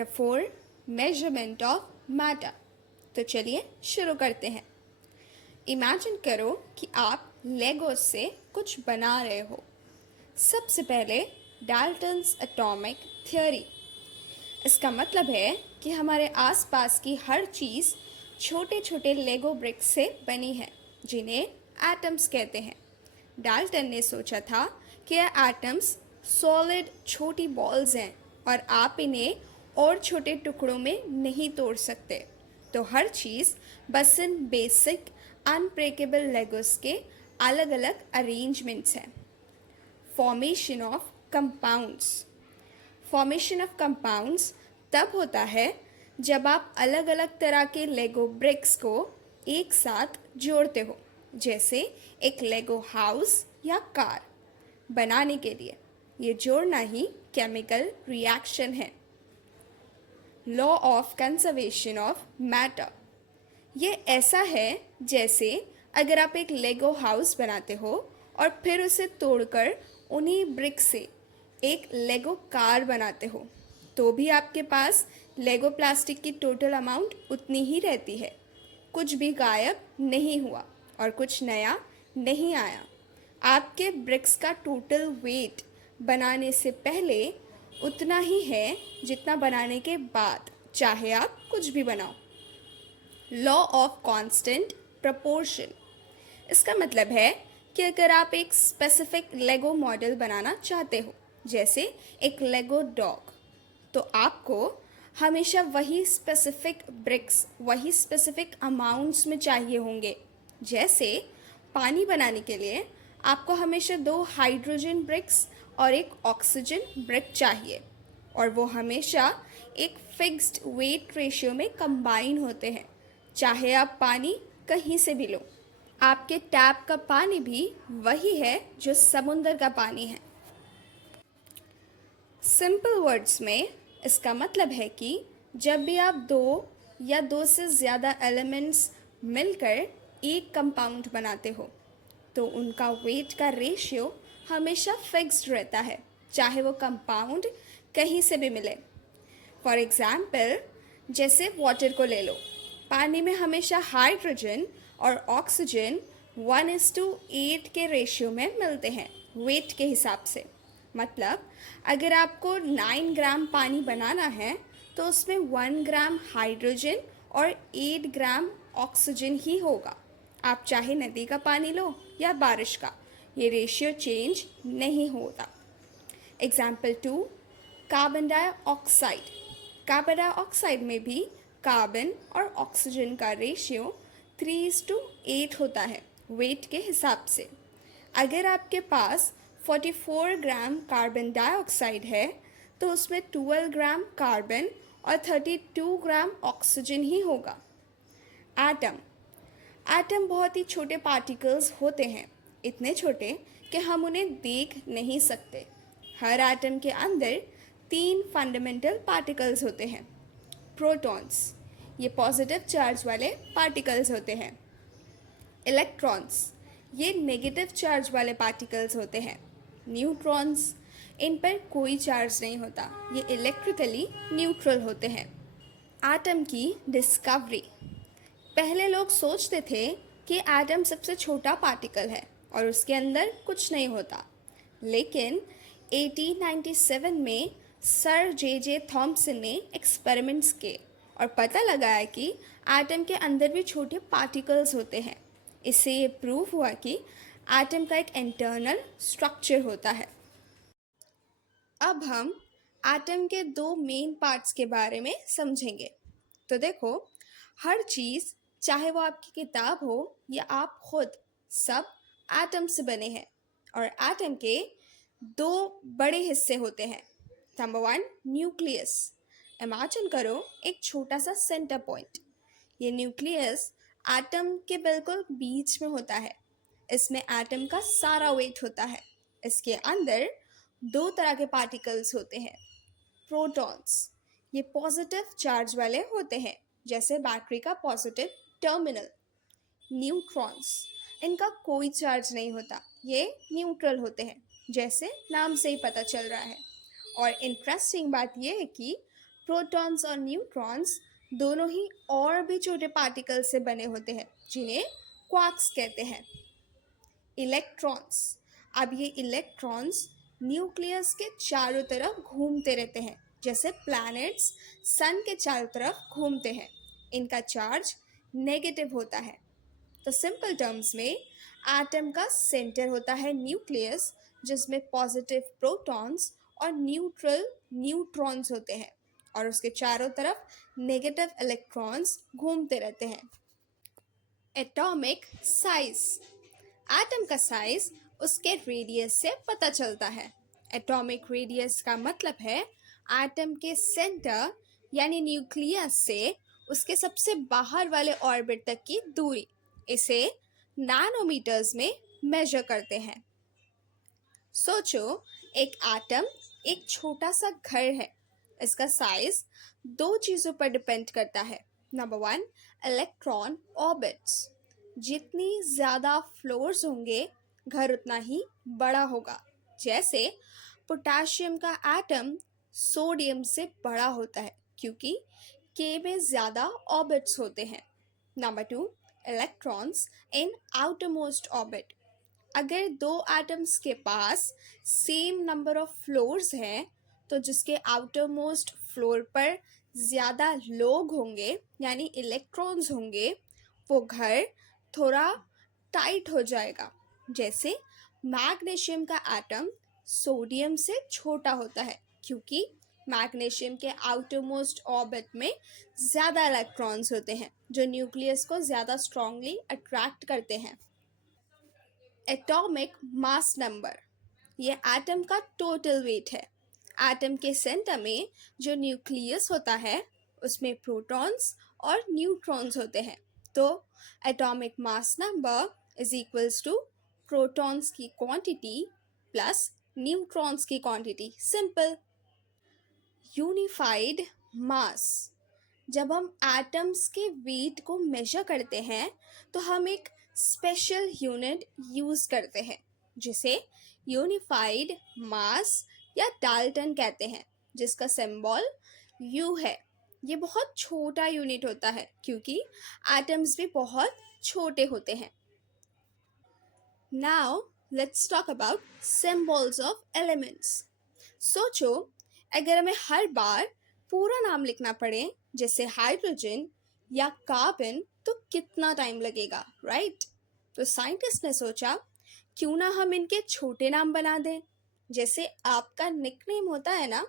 Chapter 4 measurement of matter. तो चलिए शुरू करते हैं। इमेजिन करो कि आप लेगो से कुछ बना रहे हो। सबसे पहले डाल्टन्स एटॉमिक थ्योरी। इसका मतलब है कि हमारे आसपास की हर चीज़ छोटे छोटे लेगो ब्रिक्स से बनी है, जिन्हें एटम्स कहते हैं। डाल्टन ने सोचा था कि यह एटम्स सॉलिड छोटी बॉल्स हैं और आप इन्हें और छोटे टुकड़ों में नहीं तोड़ सकते। तो हर चीज़ बस इन बेसिक अनब्रेकेबल लेगोस के अलग अलग अरेंजमेंट्स हैं। Formation of compounds. Formation of compounds तब होता है जब आप अलग अलग तरह के लेगो ब्रिक्स को एक साथ जोड़ते हो, जैसे एक लेगो हाउस या कार बनाने के लिए। ये जोड़ना ही केमिकल रिएक्शन है। Law of conservation of matter. ये ऐसा है जैसे अगर आप एक लेगो हाउस बनाते हो और फिर उसे तोड़कर उन्हीं ब्रिक से एक लेगो कार बनाते हो, तो भी आपके पास लेगो प्लास्टिक की टोटल अमाउंट उतनी ही रहती है। कुछ भी गायब नहीं हुआ और कुछ नया नहीं आया। आपके ब्रिक्स का टोटल वेट बनाने से पहले उतना ही है जितना बनाने के बाद, चाहे आप कुछ भी बनाओ। Law of constant proportion. इसका मतलब है कि अगर आप एक स्पेसिफिक लेगो मॉडल बनाना चाहते हो, जैसे एक लेगो डॉग, तो आपको हमेशा वही स्पेसिफिक ब्रिक्स वही स्पेसिफिक अमाउंट्स में चाहिए होंगे। जैसे पानी बनाने के लिए आपको हमेशा 2 हाइड्रोजन ब्रिक्स और एक ऑक्सीजन ब्रिक चाहिए, और वो हमेशा एक फिक्स्ड वेट रेशियो में कंबाइन होते हैं, चाहे आप पानी कहीं से भी लो। आपके टैप का पानी भी वही है जो समुंदर का पानी है। सिंपल वर्ड्स में इसका मतलब है कि जब भी आप 2 या 2 से ज़्यादा एलिमेंट्स मिलकर एक कंपाउंड बनाते हो, तो उनका वेट का रेशियो हमेशा फिक्स्ड रहता है, चाहे वो कंपाउंड कहीं से भी मिले। फॉर एग्ज़ाम्पल, जैसे वाटर को ले लो। पानी में हमेशा हाइड्रोजन और ऑक्सीजन 1:8 के रेशियो में मिलते हैं वेट के हिसाब से। मतलब अगर आपको 9 ग्राम पानी बनाना है तो उसमें 1 ग्राम हाइड्रोजन और 8 ग्राम ऑक्सीजन ही होगा। आप चाहे नदी का पानी लो या बारिश का, ये रेशियो चेंज नहीं होता। Example 2, carbon dioxide. Carbon dioxide में भी कार्बन और ऑक्सीजन का रेशियो 3:8 होता है वेट के हिसाब से। अगर आपके पास 44 ग्राम कार्बन डाइऑक्साइड है तो उसमें 12 ग्राम कार्बन और 32 ग्राम ऑक्सीजन ही होगा। एटम। एटम बहुत ही छोटे पार्टिकल्स होते हैं, इतने छोटे कि हम उन्हें देख नहीं सकते। हर एटम के अंदर 3 फंडामेंटल पार्टिकल्स होते हैं। प्रोटॉन्स, ये पॉजिटिव चार्ज वाले पार्टिकल्स होते हैं। इलेक्ट्रॉन्स, ये नेगेटिव चार्ज वाले पार्टिकल्स होते हैं। न्यूट्रॉन्स, इन पर कोई चार्ज नहीं होता, ये इलेक्ट्रिकली न्यूट्रल होते हैं। एटम की डिस्कवरी। पहले लोग सोचते थे कि एटम सबसे छोटा पार्टिकल है और उसके अंदर कुछ नहीं होता, लेकिन 1897 में सर जे थॉम्सन ने एक्सपेरिमेंट्स किए और पता लगाया कि एटम के अंदर भी छोटे पार्टिकल्स होते हैं। इससे ये प्रूव हुआ कि एटम का एक इंटरनल स्ट्रक्चर होता है। अब हम एटम के 2 मेन पार्ट्स के बारे में समझेंगे। तो देखो, हर चीज़, चाहे वो आपकी किताब हो या आप खुद, सब एटम से बने हैं। और एटम के 2 बड़े हिस्से होते हैं। Number 1, nucleus. इमेजिन करो एक छोटा सा सेंटर पॉइंट। ये न्यूक्लियस एटम के बिल्कुल बीच में होता है। इसमें एटम का सारा वेट होता है। इसके अंदर 2 तरह के पार्टिकल्स होते हैं। प्रोटॉन्स, ये पॉजिटिव चार्ज वाले होते हैं, जैसे बैटरी का पॉजिटिव टर्मिनल। न्यूट्रॉन्स, इनका कोई चार्ज नहीं होता, ये न्यूट्रल होते हैं, जैसे नाम से ही पता चल रहा है। और इंटरेस्टिंग बात यह है कि प्रोटॉन्स और न्यूट्रॉन्स दोनों ही और भी छोटे पार्टिकल से बने होते हैं जिन्हें क्वार्क्स कहते हैं। इलेक्ट्रॉन्स, अब ये इलेक्ट्रॉन्स न्यूक्लियस के चारों तरफ घूमते रहते हैं, जैसे प्लैनेट्स सन के चारों तरफ घूमते हैं। इनका चार्ज नेगेटिव होता है। तो सिंपल टर्म्स में एटम का सेंटर होता है न्यूक्लियस, जिसमें पॉजिटिव प्रोटॉन्स और न्यूट्रल न्यूट्रॉन्स होते हैं, और उसके चारों तरफ नेगेटिव इलेक्ट्रॉन्स घूमते रहते हैं। एटॉमिक साइज, एटम का साइज उसके रेडियस से पता चलता है। एटॉमिक रेडियस का मतलब है एटम के सेंटर यानी न्यूक्लियस से उसके सबसे बाहर वाले ऑर्बिट तक की दूरी। इसे नैनोमीटर्स में मेजर करते हैं। सोचो, एक एटम एक छोटा सा घर है। इसका साइज दो चीज़ों पर डिपेंड करता है। Number 1, electron orbits. जितनी ज़्यादा फ्लोर्स होंगे घर उतना ही बड़ा होगा। जैसे पोटेशियम का एटम सोडियम से बड़ा होता है क्योंकि के में ज़्यादा ऑर्बिट्स होते हैं। Number 2, electrons in outermost orbit. अगर दो एटम्स के पास सेम नंबर ऑफ फ्लोर्स हैं तो जिसके आउटर मोस्ट फ्लोर पर ज़्यादा लोग होंगे यानी इलेक्ट्रॉन्स होंगे, वो घर थोड़ा टाइट हो जाएगा। जैसे मैग्नीशियम का एटम सोडियम से छोटा होता है क्योंकि मैग्नीशियम के आउटर मोस्ट ऑर्बिट में ज़्यादा इलेक्ट्रॉन्स होते हैं जो न्यूक्लियस को ज़्यादा स्ट्रांगली अट्रैक्ट करते हैं। एटॉमिक मास नंबर, ये एटम का टोटल वेट है। एटम के सेंटर में जो न्यूक्लियस होता है उसमें प्रोटॉन्स और न्यूट्रॉन्स होते हैं। तो atomic mass number is equals to protons की क्वांटिटी प्लस न्यूट्रॉन्स की क्वांटिटी। सिंपल। यूनिफाइड मास, जब हम एटम्स के वेट को मेजर करते हैं तो हम एक स्पेशल यूनिट यूज़ करते हैं जिसे यूनिफाइड मास या डाल्टन कहते हैं, जिसका सिंबल यू है। ये बहुत छोटा यूनिट होता है क्योंकि एटम्स भी बहुत छोटे होते हैं। Now let's talk about symbols of elements. सोचो, अगर हमें हर बार पूरा नाम लिखना पड़े जैसे हाइड्रोजन या कार्बन तो कितना टाइम लगेगा, राइट? तो साइंटिस्ट ने सोचा क्यों ना हम इनके छोटे नाम बना दें। जैसे आपका निकनेम होता है ना,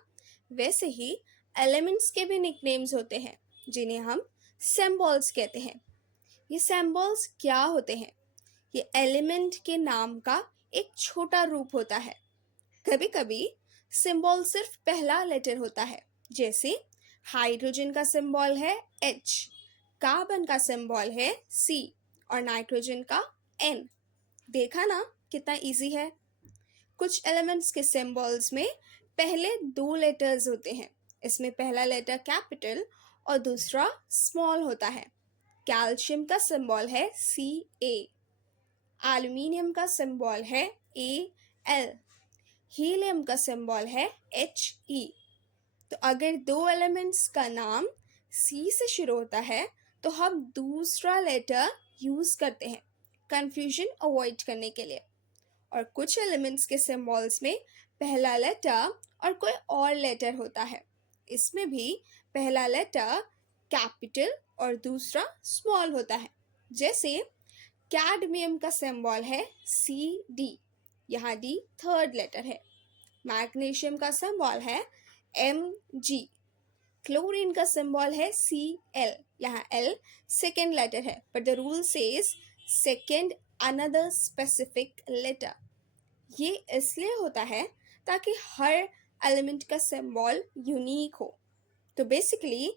वैसे ही एलिमेंट्स के भी निकनेम्स होते हैं जिन्हें हम सिंबल्स कहते हैं। ये सिंबल्स क्या होते हैं? ये एलिमेंट के नाम का एक छोटा रूप होता है। कभी कभी सिंबल सिर्फ पहला लेटर होता है, जैसे हाइड्रोजन का सिंबल है H, कार्बन का सिंबल है C और नाइट्रोजन का N। देखा ना कितना इजी है। कुछ एलिमेंट्स के सिंबल्स में पहले दो लेटर्स होते हैं। इसमें पहला लेटर कैपिटल और दूसरा स्मॉल होता है। कैल्शियम का सिंबल है Ca, एल्यूमिनियम का सिंबल है Al, हीलियम का सिंबल है He। तो अगर दो एलिमेंट्स का नाम C से शुरू होता है तो हम दूसरा लेटर यूज़ करते हैं कंफ्यूजन अवॉइड करने के लिए। और कुछ एलिमेंट्स के सिंबल्स में पहला लेटर और कोई और लेटर होता है। इसमें भी पहला लेटर कैपिटल और दूसरा स्मॉल होता है। जैसे कैडमियम का सिंबल है Cd, यहाँ D थर्ड लेटर है। मैग्नीशियम का सिंबल है Mg, क्लोरीन का सिंबल है Cl, यहाँ L सेकेंड लेटर है, but the rule says second another specific letter. ये इसलिए होता है ताकि हर एलिमेंट का सिंबल यूनिक हो। तो बेसिकली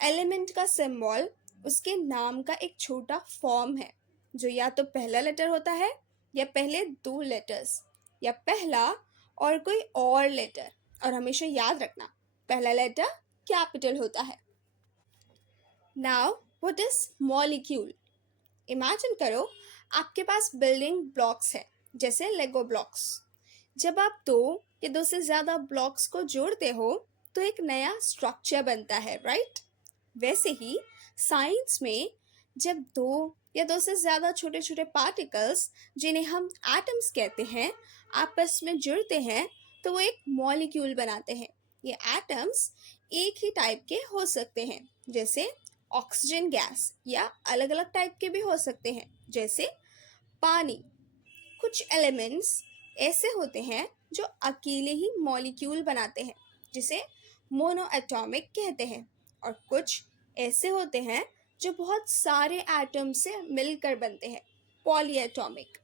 एलिमेंट का सिंबल उसके नाम का एक छोटा फॉर्म है जो या तो पहला लेटर होता है या पहले दो लेटर्स या पहला और कोई और लेटर। और हमेशा याद रखना पहला लेटर कैपिटल होता है। Now what is molecule? Imagine करो आपके पास बिल्डिंग ब्लॉक्स है जैसे लेगो ब्लॉक्स। जब आप दो या दो से ज़्यादा ब्लॉक्स को जोड़ते हो तो एक नया स्ट्रक्चर बनता है, राइट? वैसे ही साइंस में जब दो या दो से ज़्यादा छोटे छोटे पार्टिकल्स, जिन्हें हम एटम्स कहते हैं, आपस में जुड़ते हैं तो वो एक मॉलिक्यूल बनाते हैं। ये एटम्स एक ही टाइप के हो सकते हैं, जैसे ऑक्सीजन गैस, या अलग अलग टाइप के भी हो सकते हैं, जैसे पानी। कुछ एलिमेंट्स ऐसे होते हैं जो अकेले ही मॉलिक्यूल बनाते हैं, जिसे मोनोएटॉमिक कहते हैं, और कुछ ऐसे होते हैं जो बहुत सारे एटम से मिलकर बनते हैं, पॉलीएटॉमिक।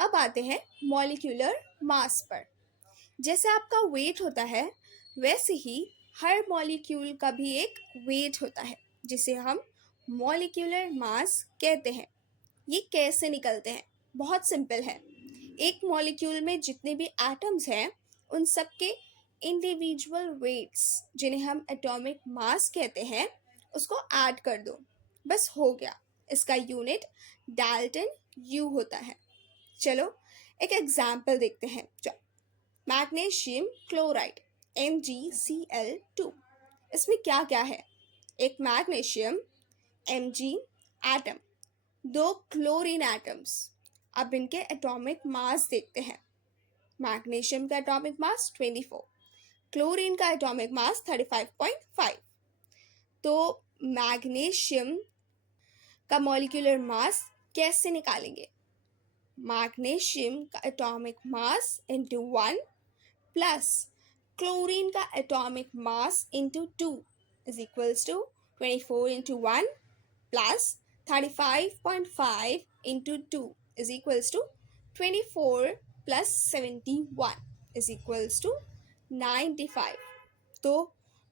अब आते हैं मॉलिक्यूलर मास पर। जैसे आपका वेट होता है, वैसे ही हर मॉलिक्यूल का भी एक वेट होता है, जिसे हम मॉलिक्यूलर मास कहते हैं। ये कैसे निकलते हैं? बहुत सिंपल है। एक मॉलिक्यूल में जितने भी एटम्स हैं, उन सब के इंडिविजुअल वेट्स, जिन्हें हम एटॉमिक मास कहते हैं, उसको ऐड कर दो, बस हो गया। इसका यूनिट डाल्टन यू होता है। चलो एक एग्जाम्पल देखते हैं। Magnesium chloride, MgCl2। इसमें क्या क्या है? एक मैग्नीशियम, Mg एटम, दो क्लोरीन एटम्स। अब इनके एटॉमिक मास देखते हैं। मैग्नीशियम का एटॉमिक मास 24, क्लोरीन का एटॉमिक मास 35.5। तो मैग्नीशियम का मॉलिक्यूलर मास कैसे निकालेंगे? मैग्नीशियम का atomic mass into 1 plus chlorine का atomic mass into 2 is equals to 24 into 1 plus 35.5 into 2 is equals to 24 plus 71 is equals to 95। तो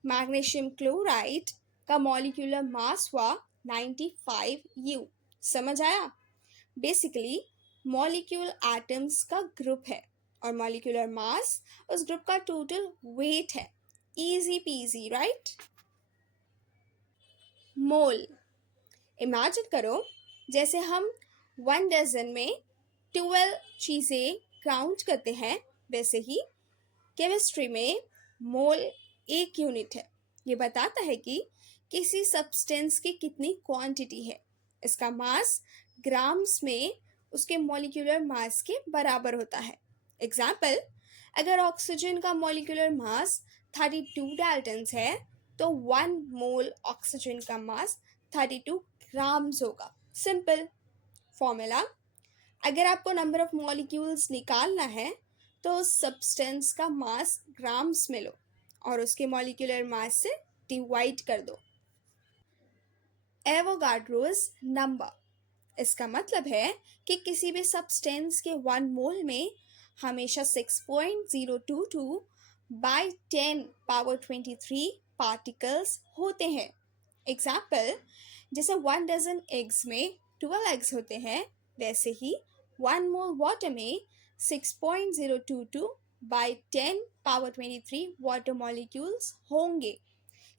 मैग्नीशियम क्लोराइड का मॉलिक्यूलर मास हुआ 95 U। समझ आया? बेसिकली मॉलिक्यूल एटम्स का ग्रुप है, और मॉलिक्यूलर मास उस ग्रुप का टोटल वेट है। Easy peasy, right? Mole. Imagine करो जैसे हम 1 डजन में 12 चीज़ें काउंट करते हैं, वैसे ही केमिस्ट्री में मोल एक यूनिट है। ये बताता है कि किसी सब्सटेंस की कितनी क्वांटिटी है। इसका मास ग्राम्स में उसके मॉलिक्यूलर मास के बराबर होता है। एग्जाम्पल, अगर ऑक्सीजन का मॉलिक्यूलर मास 32 डाल्टन्स है, तो 1 मोल ऑक्सीजन का मास 32 ग्राम्स होगा। Simple formula. अगर आपको नंबर ऑफ मॉलिक्यूल्स निकालना है, तो उस सब्सटेंस का मास ग्राम्स में लो और उसके मॉलिक्यूलर मास से डिवाइड कर दो। Avogadro's number. इसका मतलब है कि किसी भी सब्सटेंस के 1 मोल में हमेशा 6.022 बाई 10 पावर 23 पार्टिकल्स होते हैं। एग्जाम्पल, जैसे 1 डजन एग्स में 12 एग्स होते हैं, वैसे ही 1 मोल वाटर में 6.022 बाई 10 पावर 23 वाटर मॉलिक्यूल्स होंगे।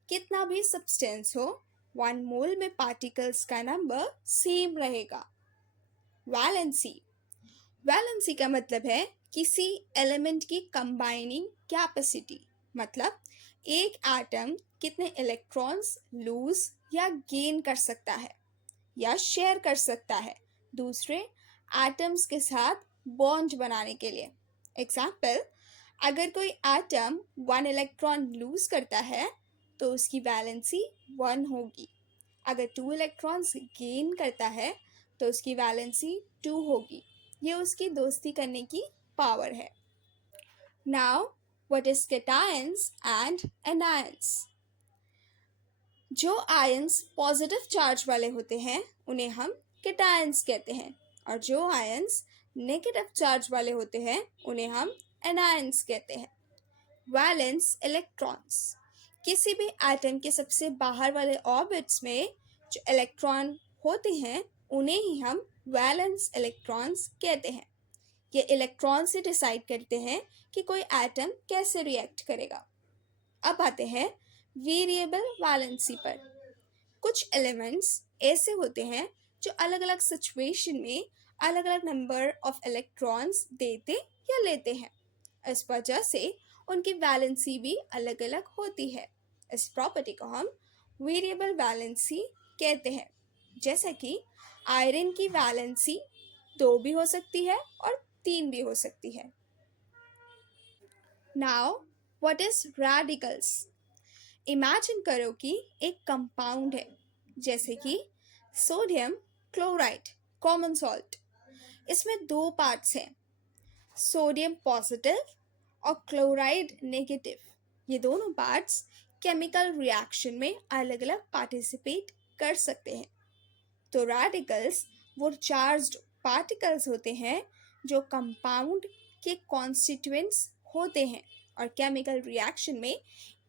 कितना भी सब्सटेंस हो, 1 मोल में पार्टिकल्स का नंबर सेम रहेगा। वैलेंसी। वैलेंसी का मतलब है किसी एलिमेंट की कंबाइनिंग कैपेसिटी, मतलब एक एटम कितने इलेक्ट्रॉन्स लूज या गेन कर सकता है या शेयर कर सकता है दूसरे एटम्स के साथ बॉन्ड बनाने के लिए। एग्जाम्पल, अगर कोई एटम 1 इलेक्ट्रॉन लूज करता है तो उसकी वैलेंसी 1 होगी। अगर 2 इलेक्ट्रॉन्स गेन करता है तो उसकी वैलेंसी 2 होगी। ये उसकी दोस्ती करने की पावर है। Now what is cations and anions? जो आयंस पॉजिटिव चार्ज वाले होते हैं उन्हें हम कैटायंस कहते हैं, और जो आयंस नेगेटिव चार्ज वाले होते हैं उन्हें हम एनायंस कहते हैं। Valence electrons. किसी भी एटम के सबसे बाहर वाले ऑर्बिट्स में जो इलेक्ट्रॉन होते हैं उन्हें ही हम वैलेंस इलेक्ट्रॉन्स कहते हैं। ये इलेक्ट्रॉन से डिसाइड करते हैं कि कोई एटम कैसे रिएक्ट करेगा। अब आते हैं वेरिएबल वैलेंसी पर। कुछ एलिमेंट्स ऐसे होते हैं जो अलग अलग सिचुएशन में अलग अलग नंबर ऑफ इलेक्ट्रॉन्स देते या लेते हैं। इस वजह से उनकी वैलेंसी भी अलग अलग होती है। इस प्रॉपर्टी को हम वेरिएबल वैलेंसी कहते हैं। जैसे कि आयरन की वैलेंसी 2 भी हो सकती है और 3 भी हो सकती है। Now what is radicals? Imagine करो कि एक कंपाउंड है, जैसे कि सोडियम क्लोराइड कॉमन सॉल्ट। इसमें 2 पार्ट्स हैं, सोडियम पॉजिटिव और क्लोराइड नेगेटिव। ये दोनों पार्ट्स केमिकल रिएक्शन में अलग अलग पार्टिसिपेट कर सकते हैं। तो रेडिकल्स वो चार्ज्ड पार्टिकल्स होते हैं जो कंपाउंड के कॉन्स्टिट्यूएंट्स होते हैं और केमिकल रिएक्शन में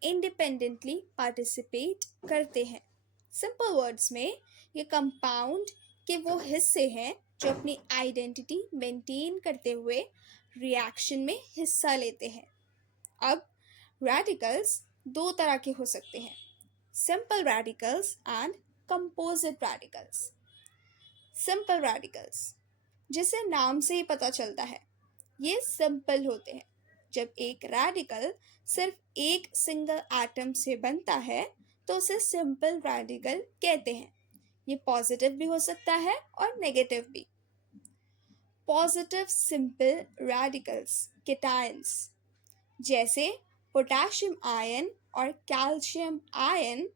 इंडिपेंडेंटली पार्टिसिपेट करते हैं। सिंपल वर्ड्स में ये कंपाउंड के वो हिस्से हैं जो अपनी आइडेंटिटी मेंटेन करते हुए रिएक्शन में हिस्सा लेते हैं। अब रेडिकल्स 2 तरह के हो सकते हैं, simple radicals and composite radicals. Simple radicals, जिसे नाम से ही पता चलता है, ये सिंपल होते हैं। जब एक रेडिकल सिर्फ एक सिंगल एटम से बनता है तो उसे सिंपल रेडिकल कहते हैं। ये पॉजिटिव भी हो सकता है और नेगेटिव भी। पॉजिटिव सिंपल रेडिकल्स केटायंस, जैसे पोटेशियम आयन और कैल्शियम आयन,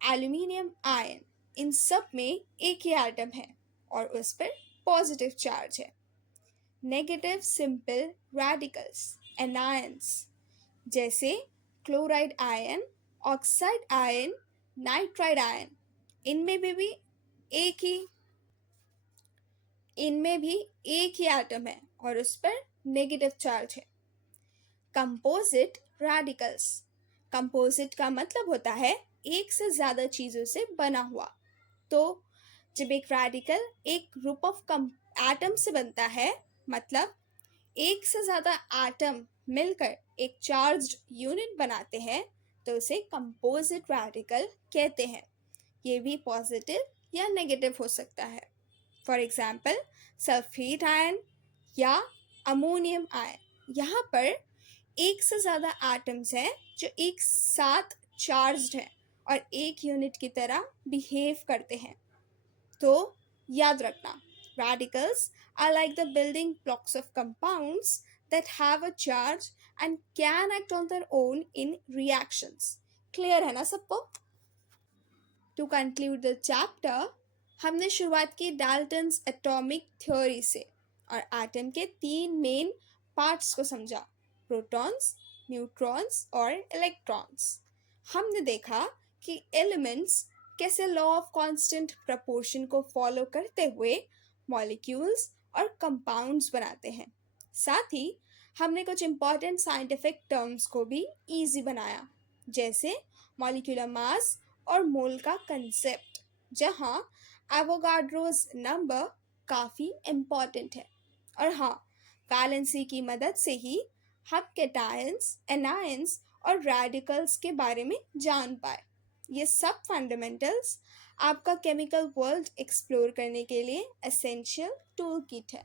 एल्यूमिनियम आयन, इन सब में एक ही एटम है और उस पर पॉजिटिव चार्ज है। नेगेटिव सिंपल रेडिकल्स एनायंस, जैसे chloride ion, oxide ion, nitride ion, इनमें भी एक ही एटम है और उस पर नेगेटिव चार्ज है। कंपोजिट रेडिकल्स, कंपोजिट का मतलब होता है एक से ज़्यादा चीज़ों से बना हुआ। तो जब एक रेडिकल एक ग्रुप ऑफ एटम से बनता है, मतलब एक से ज़्यादा एटम मिलकर एक चार्ज्ड यूनिट बनाते हैं, तो उसे कंपोजिट रेडिकल कहते हैं। ये भी पॉजिटिव या नेगेटिव हो सकता है। फॉर एग्जाम्पल सल्फेट आयन या अमोनियम आयन, यहाँ पर एक से ज़्यादा एटम्स हैं जो एक साथ चार्ज्ड हैं और एक यूनिट की तरह बिहेव करते हैं। तो याद रखना, radicals are like the building blocks of compounds that have a charge and can act on their own in reactions. Clear है ना सबको? To conclude the chapter, हमने शुरुआत की डाल्टन्स एटॉमिक थ्योरी से और एटम के 3 मेन पार्ट्स को समझा, प्रोटॉन्स, न्यूट्रॉन्स और इलेक्ट्रॉन्स। हमने देखा कि एलिमेंट्स कैसे लॉ ऑफ कांस्टेंट प्रपोर्शन को फॉलो करते हुए मॉलिक्यूल्स और कंपाउंड्स बनाते हैं। साथ ही हमने कुछ इम्पॉर्टेंट साइंटिफिक टर्म्स को भी इजी बनाया, जैसे मॉलिक्यूलर मास और मोल का कंसेप्ट, जहाँ एवोगाड्रोस नंबर काफ़ी इम्पॉर्टेंट है। और हाँ, वैलेंसी की मदद से ही हम कैटायंस, एनायंस और रेडिकल्स के बारे में जान पाए। ये सब फंडामेंटल्स आपका केमिकल वर्ल्ड एक्सप्लोर करने के लिए एसेंशियल टूल किट है।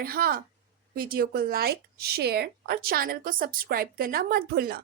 और हाँ, वीडियो को लाइक, शेयर और चैनल को सब्सक्राइब करना मत भूलना।